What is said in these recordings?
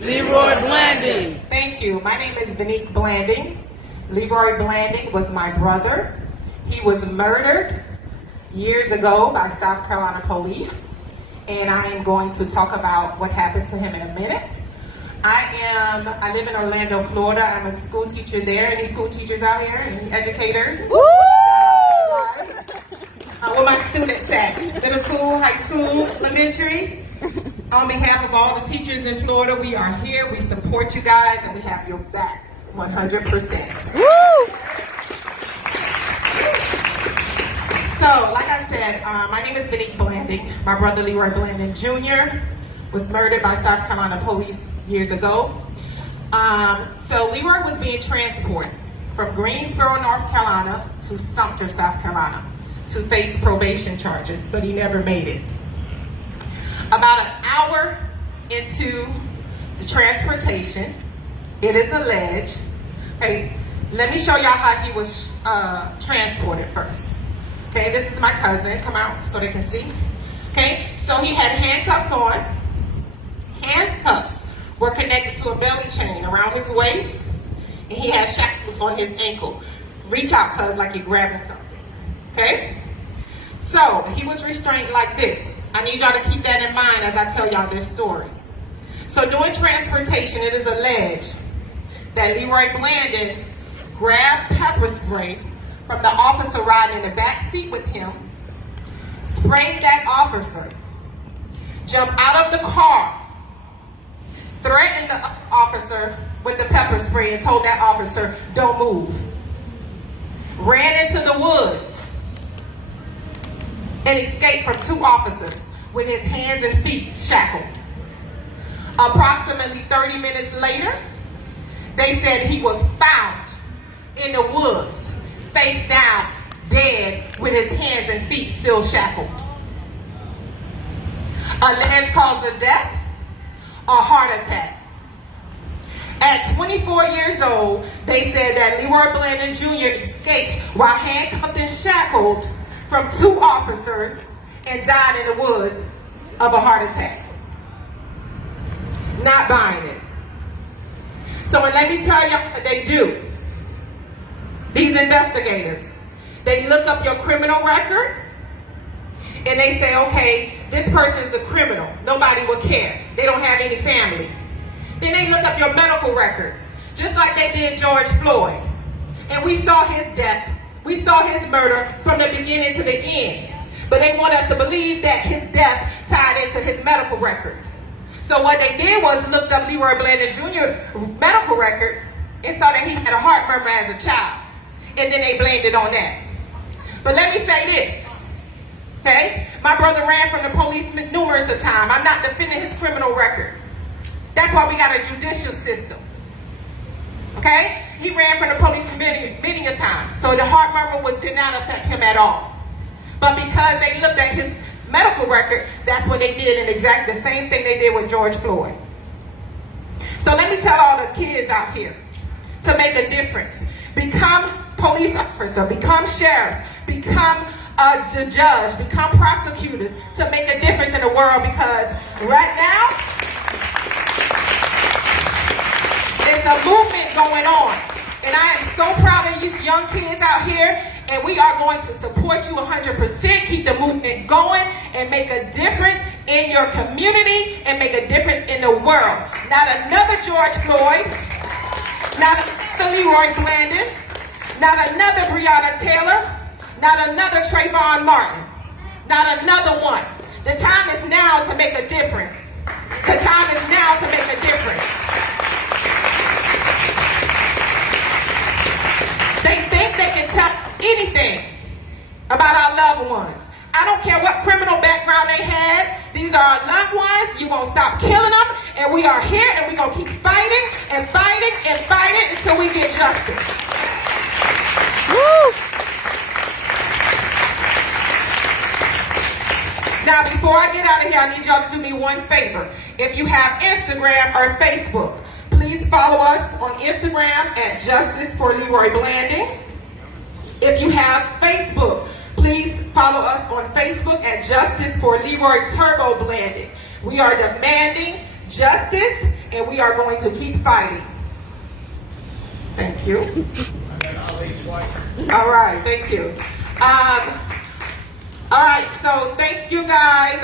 Leroy Blanding. Thank you. My name is Vinek Blanding. Leroy Blanding was my brother. He was murdered years ago by South Carolina police, and I am going to talk about what happened to him in a minute. I live in Orlando, Florida. I'm a school teacher there. Any school teachers out here? Any educators? Woo! Where my students at? Middle school, high school, elementary? On behalf of all the teachers in Florida, we are here. We support you guys, and we have your backs 100%. Woo! So, like I said, my name is Vinek Blanding. My brother Leroy Blanding June was murdered by South Carolina police years ago. So Leroy was being transported from Greensboro, North Carolina to Sumter, South Carolina to face probation charges, but he never made it. About an hour into the transportation, it is alleged, hey, let me show y'all how he was transported first. Okay, this is my cousin, come out so they can see. Okay, so he had handcuffs on. Handcuffs were connected to a belly chain around his waist, and he had shackles on his ankle. Reach out, cuz, like you're grabbing something. Okay? So, he was restrained like this. I need y'all to keep that in mind as I tell y'all this story. So, during transportation, it is alleged that Leroy Blanding grabbed pepper spray from the officer riding in the back seat with him, sprayed that officer, jumped out of the car, threatened the officer with the pepper spray and told that officer, don't move. Ran into the woods and escaped from two officers with his hands and feet shackled. Approximately 30 minutes later, they said he was found in the woods, face down, dead, with his hands and feet still shackled. Alleged cause of death, a heart attack. At 24 years old, they said that Leroy Blanding Jr. escaped while handcuffed and shackled from two officers and died in the woods of a heart attack. Not buying it. So let me tell you what they do. These investigators, they look up your criminal record and they say, okay, this person is a criminal. Nobody will care. They don't have any family. Then they look up your medical record, just like they did George Floyd. And we saw his death. We saw his murder from the beginning to the end. But they want us to believe that his death tied into his medical records. So what they did was looked up Leroy Blanding Jr. medical records and saw that he had a heart murmur as a child. And then they blamed it on that. But let me say this, okay? My brother ran from the police numerous of times. I'm not defending his criminal record. That's why we got a judicial system, okay? He ran from the police many a times. So the heart murmur did not affect him at all. But because they looked at his medical record, that's what they did, and exactly the same thing they did with George Floyd. So let me tell all the kids out here to make a difference. Become police officer, become sheriffs, become a judge, become prosecutors to make a difference in the world, because right now, there's a movement going on. And I am so proud of you young kids out here, and we are going to support you 100%, keep the movement going, and make a difference in your community, and make a difference in the world. Not another George Floyd, not another Leroy Blanding, not another Breonna Taylor, not another Trayvon Martin, not another one. The time is now to make a difference. The time is now to make a difference. They think they can tell anything about our loved ones. I don't care what criminal background they had. These are our loved ones. You won't stop killing them. And we are here, and we're going to keep fighting and fighting and fighting until we get justice. Woo! Now, before I get out of here, I need y'all to do me one favor. If you have Instagram or Facebook, please follow us on Instagram at Justice for Leroy Blanding. If you have Facebook, please follow us on Facebook at Justice for Leroy Turbo Blanding. We are demanding justice and we are going to keep fighting. Thank you. All right, thank you. All right, so thank you guys.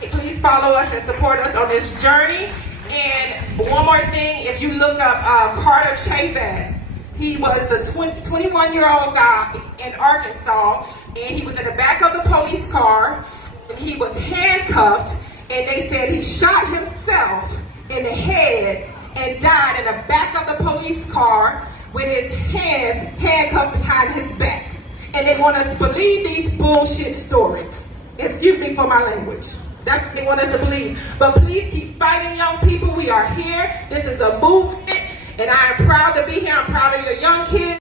Please follow us and support us on this journey. And one more thing, if you look up Carter Chavez, he was a 21-year-old guy in Arkansas, and he was in the back of the police car, and he was handcuffed, and they said he shot himself in the head and died in the back of the police car with his hands handcuffed behind his back. And they want us to believe these bullshit stories. Excuse me for my language. That's what they want us to believe. But please keep fighting, young people. We are here. This is a movement, and I am proud to be here. I'm proud of your young kids.